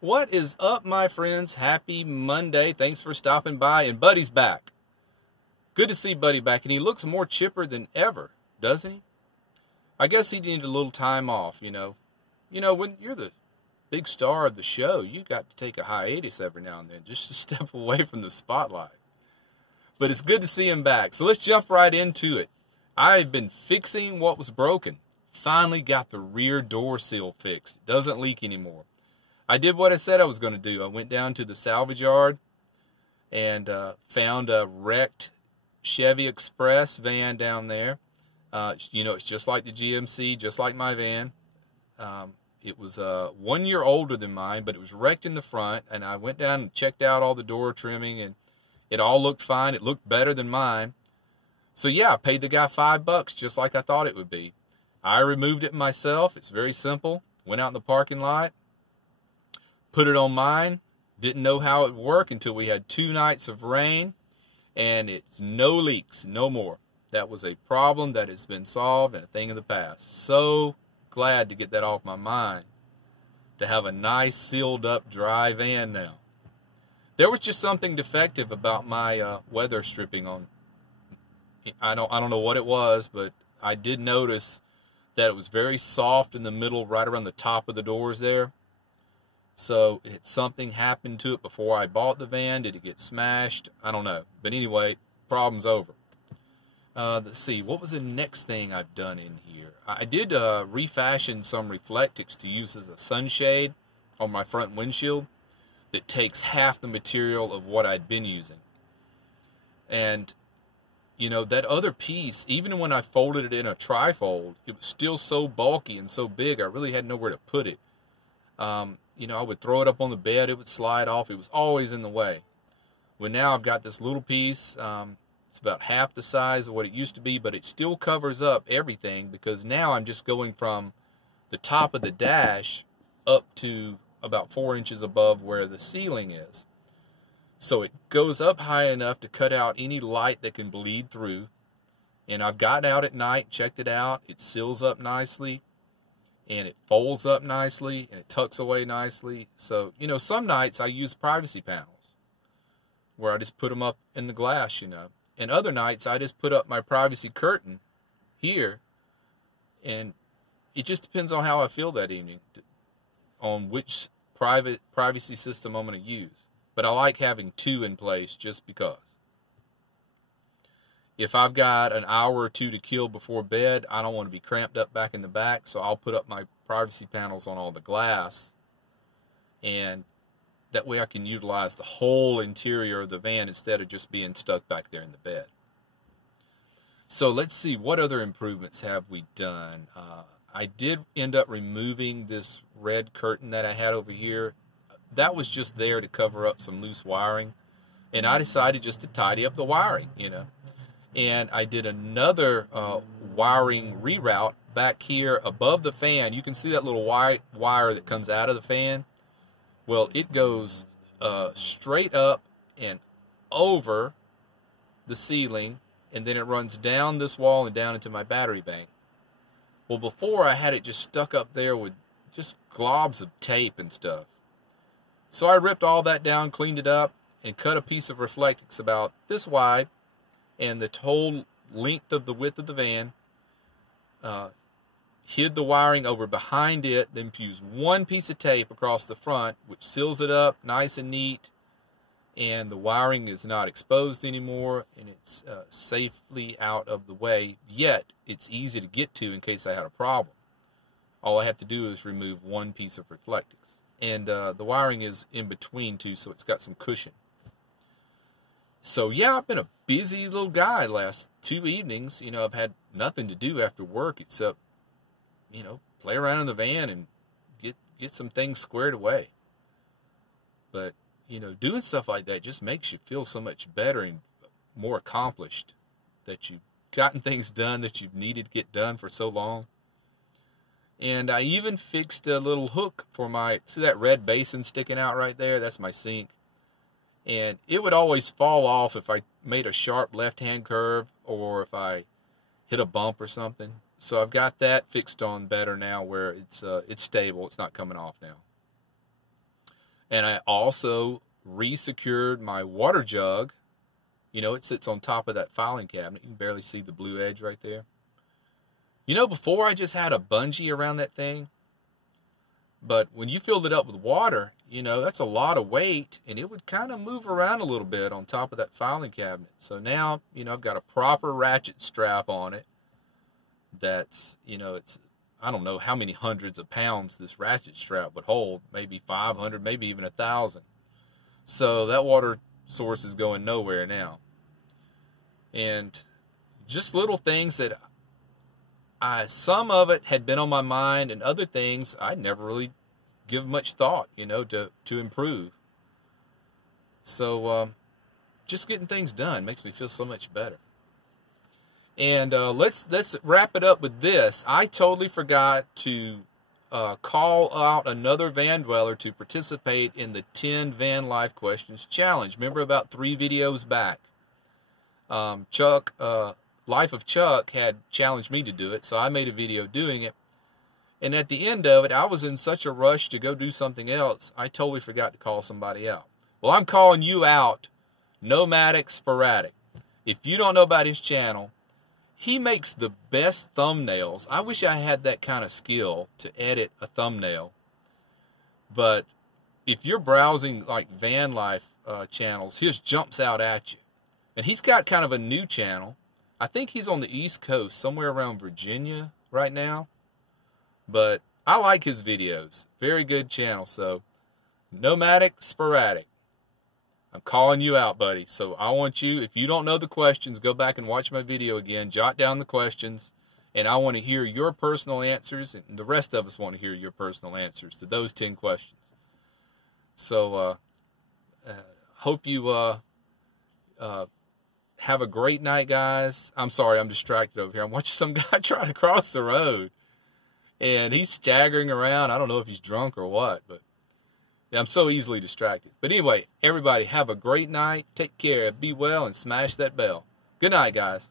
What is up, my friends? Happy Monday. Thanks for stopping by. And Buddy's back. Good to see Buddy back. And he looks more chipper than ever, doesn't he? I guess he needed a little time off, you know. When you're the big star of the show, you got to take a hiatus every now and then just to step away from the spotlight. But it's good to see him back. So let's jump right into it. I've been fixing what was broken. Finally got the rear door seal fixed. It doesn't leak anymore. I did what I said I was going to do. I went down to the salvage yard and found a wrecked Chevy Express van down there. It's just like the GMC, just like my van. It was 1 year older than mine, but it was wrecked in the front. And I went down and checked out all the door trimming, and it all looked fine. It looked better than mine. So yeah, I paid the guy $5, just like I thought it would be. I removed it myself. It's very simple. Went out in the parking lot, put it on mine. Didn't know how it would work until we had 2 nights of rain, and it's no leaks, no more. That was a problem that has been solved and a thing of the past. So glad to get that off my mind, to have a nice sealed up dry van now. There was just something defective about my weather stripping on. I don't know what it was, but I did notice that it was very soft in the middle, right around the top of the doors there. So something happened to it before I bought the van. Did it get smashed? I don't know. But anyway, problem's over. Let's see. What was the next thing I've done in here? I did refashion some Reflectix to use as a sunshade on my front windshield that takes half the material of what I'd been using. And that other piece, even when I folded it in a trifold, it was still so bulky and so big, I really had nowhere to put it. I would throw it up on the bed, it would slide off. It was always in the way. Well, now I've got this little piece. It's about half the size of what it used to be, but it still covers up everything, because now I'm just going from the top of the dash up to about 4 inches above where the ceiling is. So it goes up high enough to cut out any light that can bleed through. And I've gotten out at night, checked it out. It seals up nicely, and it folds up nicely, and it tucks away nicely. So, some nights I use privacy panels where I just put them up in the glass, And other nights I just put up my privacy curtain here, and it just depends on how I feel that evening, on which privacy system I'm going to use. But I like having 2 in place just because. If I've got an hour or 2 to kill before bed, I don't want to be cramped up back in the back, so I'll put up my privacy panels on all the glass, and that way I can utilize the whole interior of the van instead of just being stuck back there in the bed. So let's see, what other improvements have we done? I did end up removing this red curtain that I had over here. That was just there to cover up some loose wiring, and I decided just to tidy up the wiring, And I did another wiring reroute back here above the fan. You can see that little white wire that comes out of the fan. Well, it goes straight up and over the ceiling, and then it runs down this wall and down into my battery bank. Well, before I had it just stuck up there with just globs of tape and stuff. So I ripped all that down, cleaned it up, and cut a piece of Reflectix about this wide and the whole length of the width of the van. Hid the wiring over behind it, then fused 1 piece of tape across the front, which seals it up nice and neat, and the wiring is not exposed anymore, and it's safely out of the way, yet it's easy to get to in case I had a problem. All I have to do is remove 1 piece of Reflectix. And the wiring is in between too, so it's got some cushion. So yeah, I've been a busy little guy last 2 evenings. I've had nothing to do after work except, play around in the van and get some things squared away. But, doing stuff like that just makes you feel so much better and more accomplished, that you've gotten things done that you've needed to get done for so long. And I even fixed a little hook for see that red basin sticking out right there? That's my sink. And it would always fall off if I made a sharp left-hand curve or if I hit a bump or something. So I've got that fixed on better now, where it's stable. It's not coming off now. And I also re-secured my water jug. You know, it sits on top of that filing cabinet. You can barely see the blue edge right there. You know, before I just had a bungee around that thing. But when you filled it up with water, you know, that's a lot of weight, and it would kind of move around a little bit on top of that filing cabinet. So now, you know, I've got a proper ratchet strap on it. That's, you know, it's, I don't know how many hundreds of pounds this ratchet strap would hold. Maybe 500, maybe even 1,000. So that water source is going nowhere now. And just little things that some of it had been on my mind, and other things I never really give much thought, you know, to improve. So just getting things done makes me feel so much better. And let's wrap it up with this. I totally forgot to call out another van dweller to participate in the 10 Van Life Questions Challenge. Remember about 3 videos back, Chuck, Life of Chuck had challenged me to do it, so I made a video doing it. And at the end of it, I was in such a rush to go do something else, I totally forgot to call somebody out. Well, I'm calling you out, Nomadic Sporadic. If you don't know about his channel, he makes the best thumbnails. I wish I had that kind of skill to edit a thumbnail. But if you're browsing like van life channels, his jumps out at you. And he's got kind of a new channel. I think he's on the East Coast, somewhere around Virginia right now. But I like his videos. Very good channel. So, Nomadic Sporadic, I'm calling you out, buddy. So I want you, if you don't know the questions, go back and watch my video again. Jot down the questions. And I want to hear your personal answers. And the rest of us want to hear your personal answers to those 10 questions. So, hope you have a great night, guys. I'm sorry, I'm distracted over here. I'm watching some guy trying to cross the road. And he's staggering around. I don't know if he's drunk or what, but yeah, I'm so easily distracted. But anyway, everybody have a great night. Take care. Be well and smash that bell. Good night, guys.